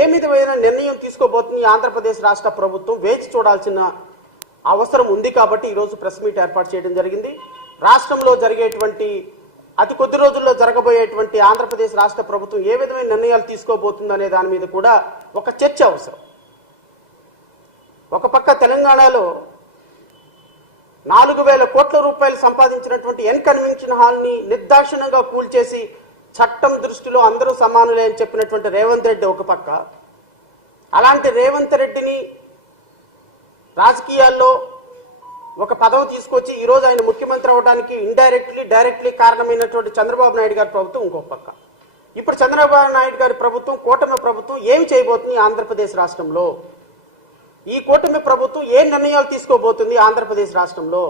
ఏ విధమైన నిర్ణయం తీసుకోబోతుంది ఆంధ్రప్రదేశ్ రాష్ట్ర ప్రభుత్వం వేచి చూడాల్సిన అవసరం ఉంది కాబట్టి ఈరోజు ప్రెస్ మీట్ ఏర్పాటు చేయడం జరిగింది రాష్ట్రంలో జరిగేటువంటి అతి కొద్ది రోజుల్లో జరగబోయేటువంటి ఆంధ్రప్రదేశ్ రాష్ట్ర ప్రభుత్వం ఏ విధమైన నిర్ణయాలు తీసుకోబోతుంది అనే దాని మీద కూడా ఒక చర్చ అవసరం ఒక పక్క తెలంగాణలో నాలుగు వేల కోట్ల రూపాయలు సంపాదించినటువంటి ఎన్ కన్వెన్షన్ హాల్ని నిర్దాక్షిణంగా కూల్చేసి చట్టం దృష్టిలో అందరూ సమానులే అని చెప్పినటువంటి రేవంత్ రెడ్డి ఒక పక్క అలాంటి రేవంత్ రెడ్డిని రాజకీయాల్లో ఒక పదవి తీసుకొచ్చి ఈరోజు ఆయన ముఖ్యమంత్రి అవడానికి ఇండైరెక్ట్లీ డైరెక్ట్లీ కారణమైనటువంటి చంద్రబాబు నాయుడు గారి ప్రభుత్వం ఇంకో పక్క ఇప్పుడు చంద్రబాబు నాయుడు గారి ప్రభుత్వం కూటమి ప్రభుత్వం ఏమి చేయబోతుంది ఆంధ్రప్రదేశ్ రాష్ట్రంలో ఈ కూటమి ప్రభుత్వం ఏ నిర్ణయాలు తీసుకోబోతుంది ఆంధ్రప్రదేశ్ రాష్ట్రంలో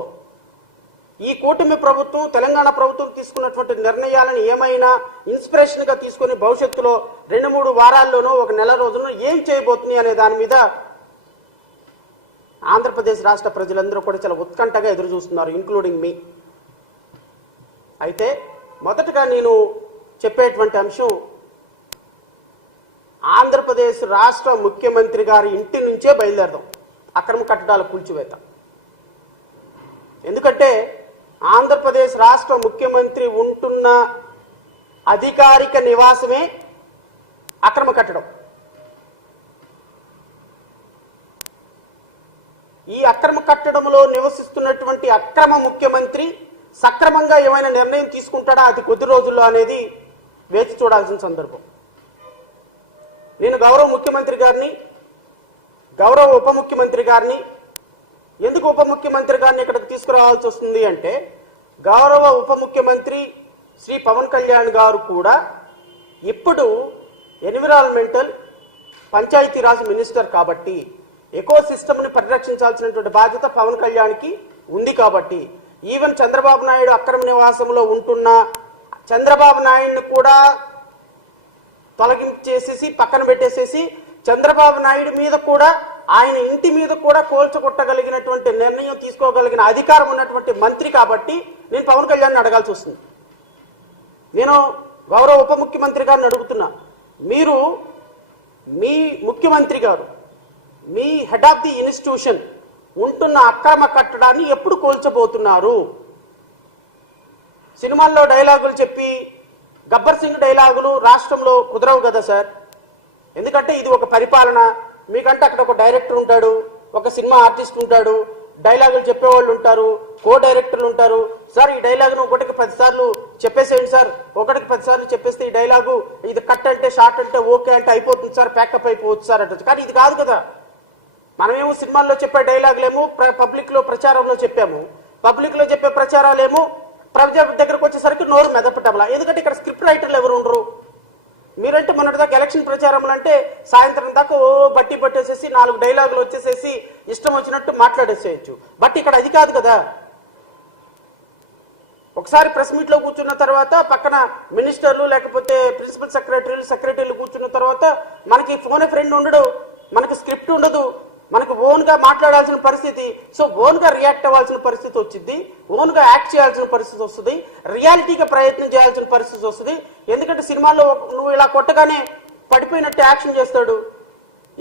ఈ కూటమి ప్రభుత్వం తెలంగాణ ప్రభుత్వం తీసుకున్నటువంటి నిర్ణయాలను ఏమైనా ఇన్స్పిరేషన్గా తీసుకుని భవిష్యత్తులో రెండు మూడు వారాల్లోనూ ఒక నెల రోజున ఏం చేయబోతుంది అనే దాని మీద ఆంధ్రప్రదేశ్ రాష్ట్ర ప్రజలందరూ కూడా చాలా ఉత్కంఠగా ఎదురు చూస్తున్నారు ఇంక్లూడింగ్ మీ అయితే మొదటగా నేను చెప్పేటువంటి అంశం ఆంధ్రప్రదేశ్ రాష్ట్ర ముఖ్యమంత్రి గారి ఇంటి నుంచే బయలుదేరదాం అక్రమ కట్టడాలు కూల్చివేత ఎందుకంటే ఆంధ్రప్రదేశ్ రాష్ట్ర ముఖ్యమంత్రి ఉంటున్న అధికారిక నివాసమే అక్రమ కట్టడం ఈ అక్రమ కట్టడంలో నివసిస్తున్నటువంటి అక్రమ ముఖ్యమంత్రి సక్రమంగా ఏమైనా నిర్ణయం తీసుకుంటాడా అది కొద్ది రోజుల్లో అనేది వేచి చూడాల్సిన సందర్భం నేను గౌరవ ముఖ్యమంత్రి గారిని గౌరవ ఉప ముఖ్యమంత్రి గారిని ఎందుకు ఉప ముఖ్యమంత్రి గారిని ఇక్కడికి తీసుకురావాల్సి వస్తుంది అంటే గౌరవ ఉప ముఖ్యమంత్రి శ్రీ పవన్ కళ్యాణ్ గారు కూడా ఇప్పుడు ఎన్విరాన్మెంటల్ పంచాయతీరాజ్ మినిస్టర్ కాబట్టి ఎకో సిస్టమ్ని పరిరక్షించాల్సినటువంటి బాధ్యత పవన్ కళ్యాణ్కి ఉంది కాబట్టి ఈవెన్ చంద్రబాబు నాయుడు అక్రమ నివాసంలో ఉంటున్న చంద్రబాబు నాయుడిని కూడా తొలగించేసేసి పక్కన పెట్టేసేసి చంద్రబాబు నాయుడు మీద కూడా ఆయన ఇంటి మీద కూడా కోల్చగొట్టగలిగినటువంటి నిర్ణయం తీసుకోగలిగిన అధికారం ఉన్నటువంటి మంత్రి కాబట్టి నేను పవన్ కళ్యాణ్ అడగాల్సి వస్తుంది నేను గౌరవ ఉప ముఖ్యమంత్రి గారిని అడుగుతున్నా మీరు మీ ముఖ్యమంత్రి గారు మీ హెడ్ ఆఫ్ ది ఇన్స్టిట్యూషన్ ఉంటున్న అక్రమ కట్టడాన్ని ఎప్పుడు కోల్చబోతున్నారు సినిమాల్లో డైలాగులు చెప్పి గబ్బర్ సింగ్ డైలాగులు రాష్ట్రంలో కుదరవు కదా సార్ ఎందుకంటే ఇది ఒక పరిపాలన మీకంటే అక్కడ ఒక డైరెక్టర్ ఉంటాడు ఒక సినిమా ఆర్టిస్ట్ ఉంటాడు డైలాగులు చెప్పేవాళ్ళు ఉంటారు కో డైరెక్టర్లు ఉంటారు సార్ ఈ డైలాగును ఒకటికి పదిసార్లు చెప్పేసేయండి సార్ ఒకటికి పదిసార్లు చెప్పేస్తే ఈ డైలాగు ఇది కట్ అంటే షార్ట్ అంటే ఓకే అంటే అయిపోతుంది సార్ ప్యాకప్ అయిపోవచ్చు సార్ అంటే కానీ ఇది కాదు కదా మనమేమో సినిమాల్లో చెప్పే డైలాగులేమో పబ్లిక్లో ప్రచారంలో చెప్పాము పబ్లిక్లో చెప్పే ప్రచారాలేమో ప్రజా దగ్గరకు వచ్చేసరికి నోరు మెదపటంలా ఎందుకంటే ఇక్కడ స్క్రిప్ట్ రైటర్లు ఎవరు ఉండరు మీరంటే మొన్నటిదాకా ఎలక్షన్ ప్రచారంలో అంటే సాయంత్రం దాకా ఓ బట్టి పట్టేసేసి నాలుగు డైలాగులు వచ్చేసేసి ఇష్టం వచ్చినట్టు మాట్లాడేసేయచ్చు బట్ ఇక్కడ అది కాదు కదా ఒకసారి ప్రెస్ మీట్లో కూర్చున్న తర్వాత పక్కన మినిస్టర్లు లేకపోతే ప్రిన్సిపల్ సెక్రటరీలు సెక్రటరీలు కూర్చున్న తర్వాత మనకి ఫోన్ ఫ్రెండ్ ఉండడు మనకి స్క్రిప్ట్ ఉండదు మనకు ఓన్గా మాట్లాడాల్సిన పరిస్థితి సో ఓన్గా రియాక్ట్ అవ్వాల్సిన పరిస్థితి వచ్చింది ఓన్గా యాక్ట్ చేయాల్సిన పరిస్థితి వస్తుంది రియాలిటీగా ప్రయత్నం చేయాల్సిన పరిస్థితి వస్తుంది ఎందుకంటే సినిమాల్లో నువ్వు ఇలా కొట్టగానే పడిపోయినట్టు యాక్షన్ చేస్తాడు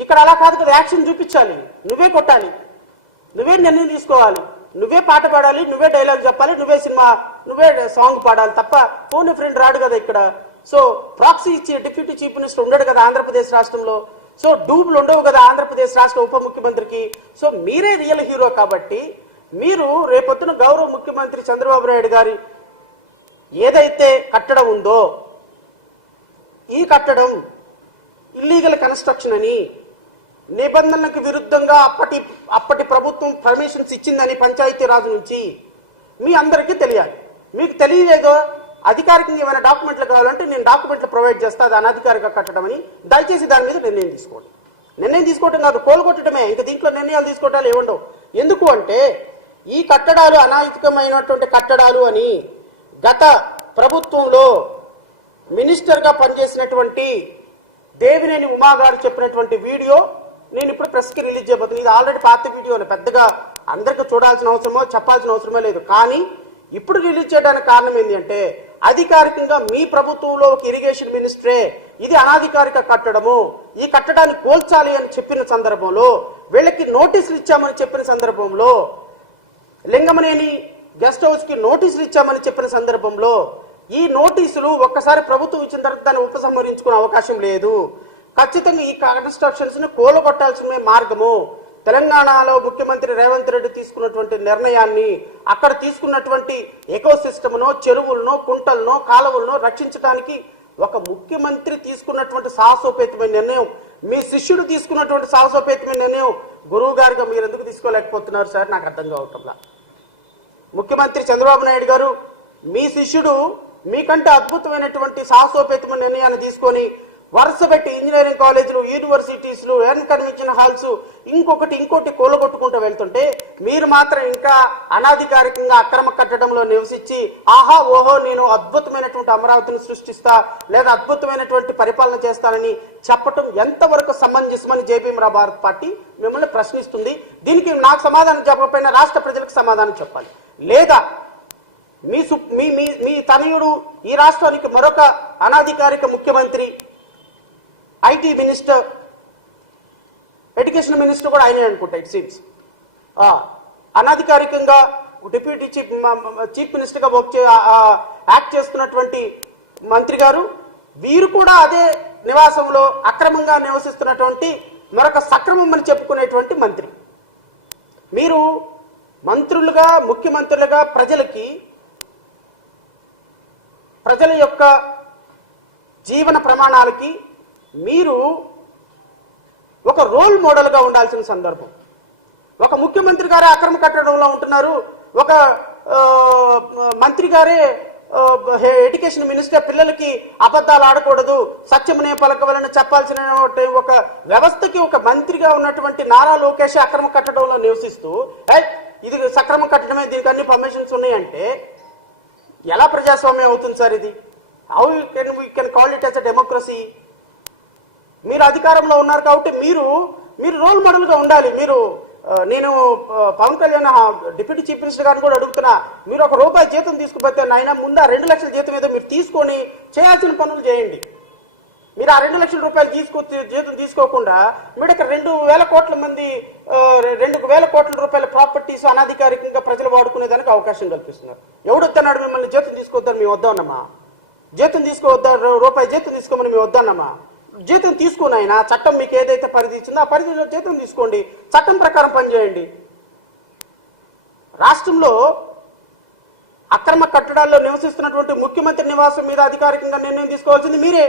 ఇక్కడ అలా కాదు కదా యాక్షన్ చూపించాలి నువ్వే కొట్టాలి నువ్వే నిర్ణయం తీసుకోవాలి నువ్వే పాట పాడాలి నువ్వే డైలాగ్ చెప్పాలి నువ్వే సినిమా నువ్వే సాంగ్ పాడాలి తప్ప ఫోన్ ఫ్రెండ్ రాడు కదా ఇక్కడ సో ప్రాక్సీ ఇచ్చి డిప్యూటీ చీఫ్ మినిస్టర్ ఉండడు కదా ఆంధ్రప్రదేశ్ రాష్ట్రంలో సో డూబ్లు ఉండవు కదా ఆంధ్రప్రదేశ్ రాష్ట్ర ఉప ముఖ్యమంత్రికి సో మీరే రియల్ హీరో కాబట్టి మీరు రేపొద్దున గౌరవ ముఖ్యమంత్రి చంద్రబాబు నాయుడు గారి ఏదైతే కట్టడం ఉందో ఈ కట్టడం ఇల్లీగల్ కన్స్ట్రక్షన్ అని నిబంధనలకు విరుద్ధంగా అప్పటి అప్పటి ప్రభుత్వం పర్మిషన్స్ ఇచ్చిందని పంచాయతీరాజ్ నుంచి మీ అందరికీ తెలియాలి మీకు తెలియలేదో అధికారికంగా ఏమైనా డాక్యుమెంట్లు కావాలంటే నేను డాక్యుమెంట్లు ప్రొవైడ్ చేస్తా అది అనధికారిక కట్టడం అని దయచేసి దాని మీద నిర్ణయం తీసుకోండి నిర్ణయం తీసుకోవటం కాదు కోలుగొట్టడమే ఇంకా దీంట్లో నిర్ణయాలు తీసుకోవటాలు ఏముండవు ఎందుకు అంటే ఈ కట్టడాలు అనాయుతికమైనటువంటి కట్టడాలు అని గత ప్రభుత్వంలో మినిస్టర్గా పనిచేసినటువంటి దేవినేని ఉమా గారు చెప్పినటువంటి వీడియో నేను ఇప్పుడు ప్రెస్కి రిలీజ్ చేయబోతున్నాను ఇది ఆల్రెడీ పాత వీడియోలు పెద్దగా అందరికీ చూడాల్సిన అవసరమో చెప్పాల్సిన అవసరమే లేదు కానీ ఇప్పుడు రిలీజ్ చేయడానికి కారణం ఏంటి అంటే అధికారికంగా మీ ప్రభుత్వంలో ఒక ఇరిగేషన్ మినిస్ట్రే ఇది అనాధికారిక కట్టడము ఈ కట్టడాన్ని కోల్చాలి అని చెప్పిన సందర్భంలో వీళ్ళకి నోటీసులు ఇచ్చామని చెప్పిన సందర్భంలో లింగమనేని గెస్ట్ హౌస్కి నోటీసులు ఇచ్చామని చెప్పిన సందర్భంలో ఈ నోటీసులు ఒక్కసారి ప్రభుత్వం ఇచ్చిన తర్వాత దాన్ని ఉపసంహరించుకునే అవకాశం లేదు ఖచ్చితంగా ఈ ని కూలగొట్టాల్సిన మార్గము తెలంగాణలో ముఖ్యమంత్రి రేవంత్ రెడ్డి తీసుకున్నటువంటి నిర్ణయాన్ని అక్కడ తీసుకున్నటువంటి ఎకోసిస్టమ్ను చెరువులను కుంటలను కాలువలను రక్షించడానికి ఒక ముఖ్యమంత్రి తీసుకున్నటువంటి సాహసోపేతమైన నిర్ణయం మీ శిష్యుడు తీసుకున్నటువంటి సాహసోపేతమైన నిర్ణయం గురువు గారిగా మీరు ఎందుకు తీసుకోలేకపోతున్నారు సార్ నాకు అర్థం కావటంలా ముఖ్యమంత్రి చంద్రబాబు నాయుడు గారు మీ శిష్యుడు మీకంటే అద్భుతమైనటువంటి సాహసోపేతమైన నిర్ణయాన్ని తీసుకొని వరుస పెట్టి ఇంజనీరింగ్ కాలేజీలు యూనివర్సిటీస్లు ఎన్ కన్వెన్షన్ హాల్స్ ఇంకొకటి ఇంకోటి కూలగొట్టుకుంటూ వెళ్తుంటే మీరు మాత్రం ఇంకా అనాధికారికంగా అక్రమ కట్టడంలో నివసించి ఆహా ఓహో నేను అద్భుతమైనటువంటి అమరావతిని సృష్టిస్తా లేదా అద్భుతమైనటువంటి పరిపాలన చేస్తానని చెప్పటం ఎంతవరకు సమంజసమని జేపీ భారత్ పార్టీ మిమ్మల్ని ప్రశ్నిస్తుంది దీనికి నాకు సమాధానం చెప్పకపోయినా రాష్ట్ర ప్రజలకు సమాధానం చెప్పాలి లేదా మీ సు మీ మీ తనయుడు ఈ రాష్ట్రానికి మరొక అనాధికారిక ముఖ్యమంత్రి ఐటీ మినిస్టర్ ఎడ్యుకేషన్ మినిస్టర్ కూడా ఆయనే అనుకుంటా ఇట్ సీమ్స్ అనధికారికంగా డిప్యూటీ చీఫ్ చీఫ్ మినిస్టర్గా వర్క్ యాక్ట్ చేస్తున్నటువంటి మంత్రి గారు వీరు కూడా అదే నివాసంలో అక్రమంగా నివసిస్తున్నటువంటి మరొక సక్రమం అని చెప్పుకునేటువంటి మంత్రి మీరు మంత్రులుగా ముఖ్యమంత్రులుగా ప్రజలకి ప్రజల యొక్క జీవన ప్రమాణాలకి మీరు ఒక రోల్ మోడల్గా ఉండాల్సిన సందర్భం ఒక ముఖ్యమంత్రి గారే అక్రమ కట్టడంలో ఉంటున్నారు ఒక మంత్రి గారే ఎడ్యుకేషన్ మినిస్టర్ పిల్లలకి అబద్ధాలు ఆడకూడదు సత్యమనే పలకవాలని చెప్పాల్సిన ఒక వ్యవస్థకి ఒక మంత్రిగా ఉన్నటువంటి నారా లోకేష్ అక్రమ కట్టడంలో నివసిస్తూ ఇది సక్రమ కట్టడమే దీనికి అన్ని పర్మిషన్స్ ఉన్నాయంటే ఎలా ప్రజాస్వామ్యం అవుతుంది సార్ ఇది how can we can call it as a democracy మీరు అధికారంలో ఉన్నారు కాబట్టి మీరు మీరు రోల్ మోడల్గా ఉండాలి మీరు నేను Pawan Kalyan deputy chief minister గారిని కూడా అడుగుతున్నా మీరు ఒక రూపాయి జీతం తీసుకుపోతే నాయన ముందు ఆ రెండు లక్షల జీతం ఏదో మీరు తీసుకొని చేయాల్సిన పనులు చేయండి మీరు ఆ రెండు లక్షల రూపాయలు తీసుకు జీతం తీసుకోకుండా మీరు ఇక్కడ రెండు వేల కోట్ల మంది రెండు వేల కోట్ల రూపాయల ప్రాపర్టీస్ అనాధికారికంగా ప్రజలు వాడుకునేదానికి అవకాశం కల్పిస్తున్నారు వద్దన్నాడు మిమ్మల్ని జీతం తీసుకోవద్దని మేము వద్దామన్నమా జీతం తీసుకోవద్దా రూపాయి జీతం తీసుకోమని మేము వద్దామన్నమా జీతం ఆయన చట్టం మీకు ఏదైతే పరిధి ఇచ్చిందో ఆ పరిధిలో జీతం తీసుకోండి చట్టం ప్రకారం పనిచేయండి రాష్ట్రంలో అక్రమ కట్టడాల్లో నివసిస్తున్నటువంటి ముఖ్యమంత్రి నివాసం మీద అధికారికంగా నిర్ణయం తీసుకోవాల్సింది మీరే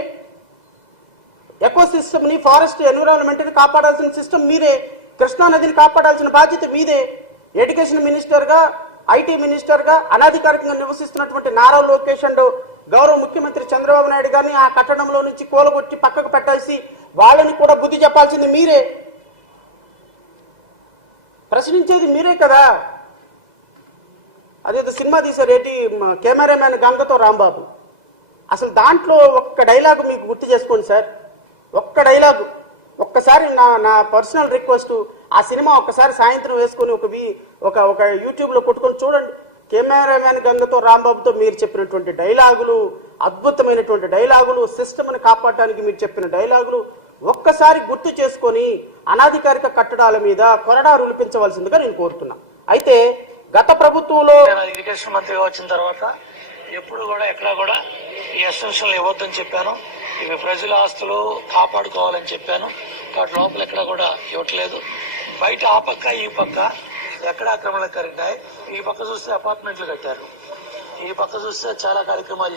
ఎకో సిస్టమ్ని ఫారెస్ట్ ఎన్విరాన్మెంట్ని కాపాడాల్సిన సిస్టమ్ మీరే కృష్ణా నదిని కాపాడాల్సిన బాధ్యత మీదే ఎడ్యుకేషన్ మినిస్టర్గా ఐటీ మినిస్టర్గా అనాధికారికంగా నివసిస్తున్నటువంటి నారా లోకేష్ అండ్ గౌరవ ముఖ్యమంత్రి చంద్రబాబు నాయుడు గారిని ఆ కట్టడంలో నుంచి కూలగొట్టి పక్కకు పెట్టాల్సి వాళ్ళని కూడా బుద్ధి చెప్పాల్సింది మీరే ప్రశ్నించేది మీరే కదా అదేదో సినిమా తీశారు ఏంటి కెమెరామ్యాన్ గంగతో రాంబాబు అసలు దాంట్లో ఒక్క డైలాగు మీకు గుర్తు చేసుకోండి సార్ ఒక్క డైలాగు ఒక్కసారి నా నా పర్సనల్ రిక్వెస్ట్ ఆ సినిమా ఒక్కసారి సాయంత్రం వేసుకొని ఒక ఒక ఒక యూట్యూబ్లో కొట్టుకొని చూడండి కెమెరామెన్ గంగతో రాంబాబుతో మీరు చెప్పినటువంటి డైలాగులు అద్భుతమైనటువంటి డైలాగులు సిస్టమ్ని కాపాడటానికి మీరు చెప్పిన డైలాగులు ఒక్కసారి గుర్తు చేసుకొని అనాధికారిక కట్టడాల మీద కొరడా రులిపించవలసిందిగా నేను కోరుతున్నా అయితే గత ప్రభుత్వంలో ఇరిగేషన్ మంత్రిగా వచ్చిన తర్వాత ఎప్పుడు కూడా ఎక్కడా కూడా ఈ ఎక్స్టెన్షన్లు ఇవ్వద్దని చెప్పాను ఇవి ప్రజల ఆస్తులు కాపాడుకోవాలని చెప్పాను వాటి లోపల ఎక్కడ కూడా ఇవ్వట్లేదు బయట ఆ పక్క ఈ పక్క ఎక్కడ ఆక్రమణ జరిగినాయి ఈ పక్క చూస్తే అపార్ట్మెంట్లు కట్టారు ఈ పక్క చూస్తే చాలా కార్యక్రమాలు